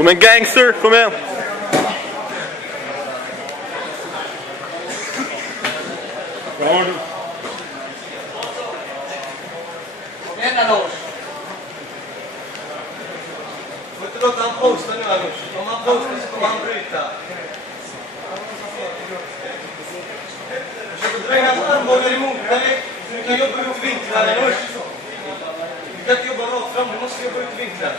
Kom en gangster, kom igen. Bra du. Kom igen Anush. Får inte låta han posta nu Anush. Om han postar så kommer han bryta. Försök att dra hans armbågar emot dig. Du kan jobba ut vinklar Anush. Du kan inte jobba rakt fram, du måste jobba ut vinklar.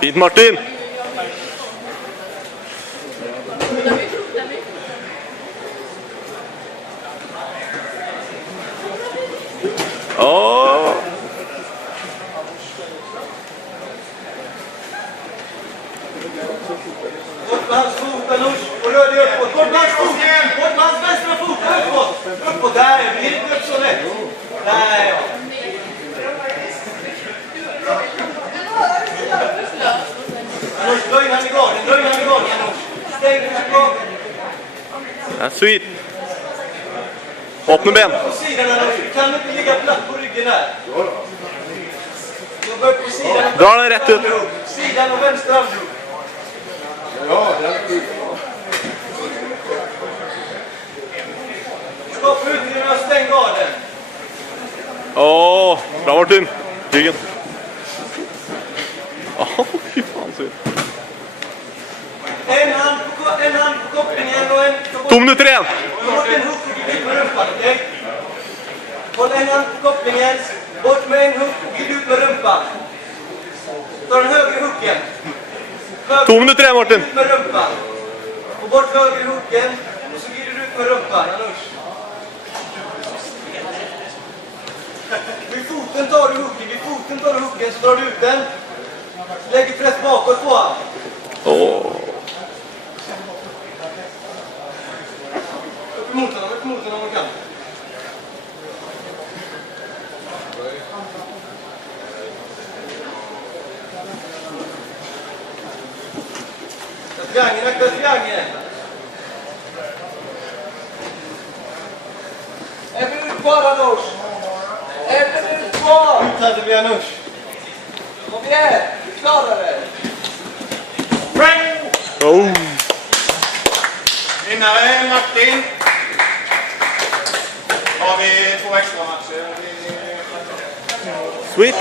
Fint Martin. Åh. Bort med hans fot Anush och rör dig uppåt. Bort med hans fot. Bort med hans vänstra fot. Uppåt. Uppåt. Där. Vi hinner inte upp så lätt. Där ja. Anush, dra in han i garden. Dra in han i garden Anush. Stäng den här garden. That's sweet. Upp med ben. På sidan Anush. Du kan inte ligga platt på ryggen här. Jobba upp på sidan. Dra den rätt ut. Sidan och vänster armhugg. Ja, det är kul. Skapa utrymme och stäng garden. Åh, bra Martin. Ryggen. Åh, fy fan så. En hand på kopplingen och en... 2 minuter igen. Bort en hook och glid ut med rumpan, okej? Håll en hand på kopplingen. Bort med en hook och glid ut med rumpan. Ta den högre hooken. 2 minuter igen Martin. Ut med rumpan. Och bort högre hooken. Och så glider du ut med rumpan, Anush. Vid foten tar du hooken, så drar du ut den. Lägger press bakåt på han. Åh. Upp emot honom om du kan. Akta triangeln. En minut kvar Anush. En minut kvar. Ut hade vi Anush. Kom igen, du klarar det. Oh. Vinnare Martin. Har vi 2 extra matcher. Sweet.